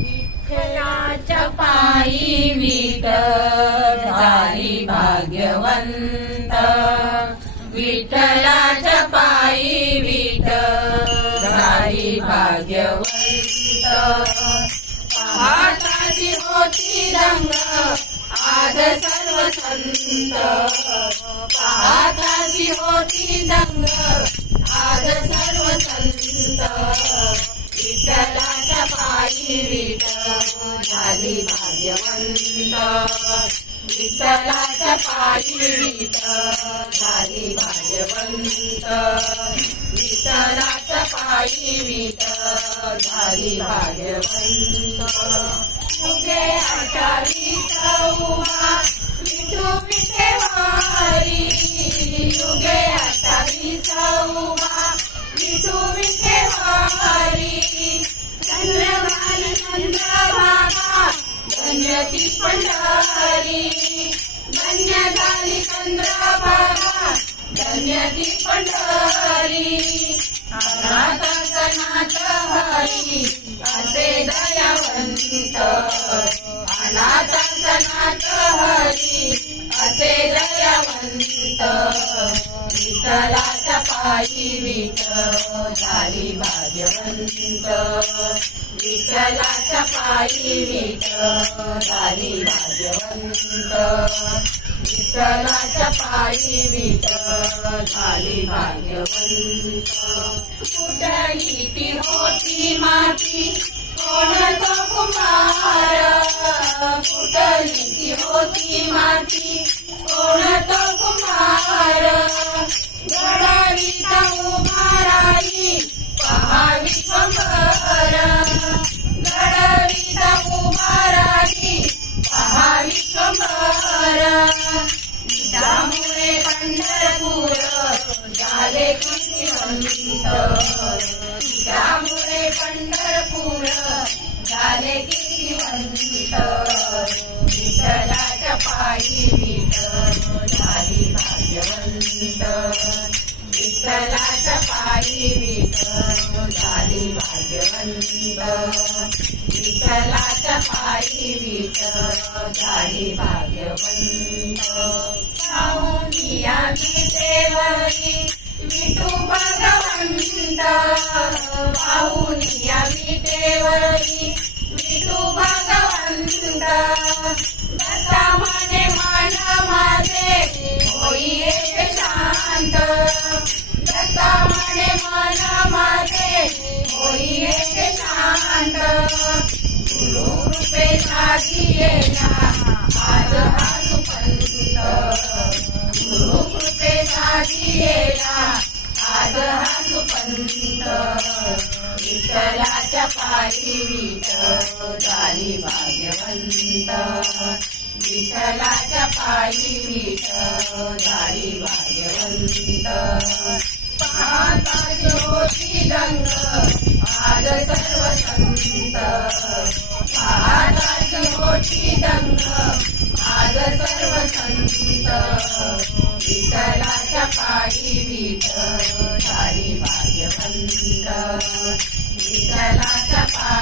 विठ्ठलाच्या पायी विठ झाली भाग्यवंत, विठ्ठलाच्या पायी विठ झाली भाग्यवंत। पहाटाची होती रंग आज सर्व संत, पहाटाची होती रंग आज सर्व संत। विठ्ठलाच्या पायी विठ झाली भाग्यवंत, विठ्ठलाच्या पायी विठ झाली भाग्यवंत, विठ्ठलाच्या पायी विठ झाली भाग्यवंत। युगे 28वा विठू विठेवारी, युगे 28वा विठू विठेवारी। धन्य झाली चंद्रभागा धन्य ती पंढरी, धन्य झाली चंद्रभागा धन्य ती पंढरी। अनाथाचा नाथ हरी असे दयावंत, अनाथाचा नाथ हरी असे दयावंत। विठ्ठलाच्या पायी विठ झाली भाग्यवंत, विठ्ठलाच्या पायी विठ झाली भाग्यवंत, विठ्ठलाच्या पायी विठ झाली भाग्यवंत। कुठली ती होती माती कोण तो कुमार, कुठली ती होती माती कोण तो कुमार। घडवीत उभा राही पहा विश्वंभर, घडवीत उभा राही पहा विश्वंभर। त्यामुळे पंढरपूर झाले कीर्तिवंत, त्यामुळे पंढरपूर झाले कीर्तिवंत। विठ्ठलाच्या पायी विठ झाली भाग्यवंत, विठ्ठलाच्या पायी विठ झाली भाग्यवंत, विठ्ठलाच्या पायी विठ झाली भाग्यवंत। पाहुनिया विठेवरी विठू भगवंत, पाहुनिया विठेवरी विठू भगवंत। दत्ता म्हणे मन माझे होई एक शांत, दत्ता म्हणे मन माझे होई एक शांत। गुरुकृपे साधियेला आज हा सुपंत, गुरुकृपे साधियेला आज हा सुपंत। विठ्ठलाच्या पायी विठ झाली भाग्यवंत, विठ्ठलाच्या पायी विठ झाली भाग्यवंत। पहाटाची होती रंग आज सर्व संत, पहाटाची होती रंग आज सर्व संत। विठ्ठलाच्या पायी विठ झाली भाग्यवंत, विठ्ठलाच्या पायी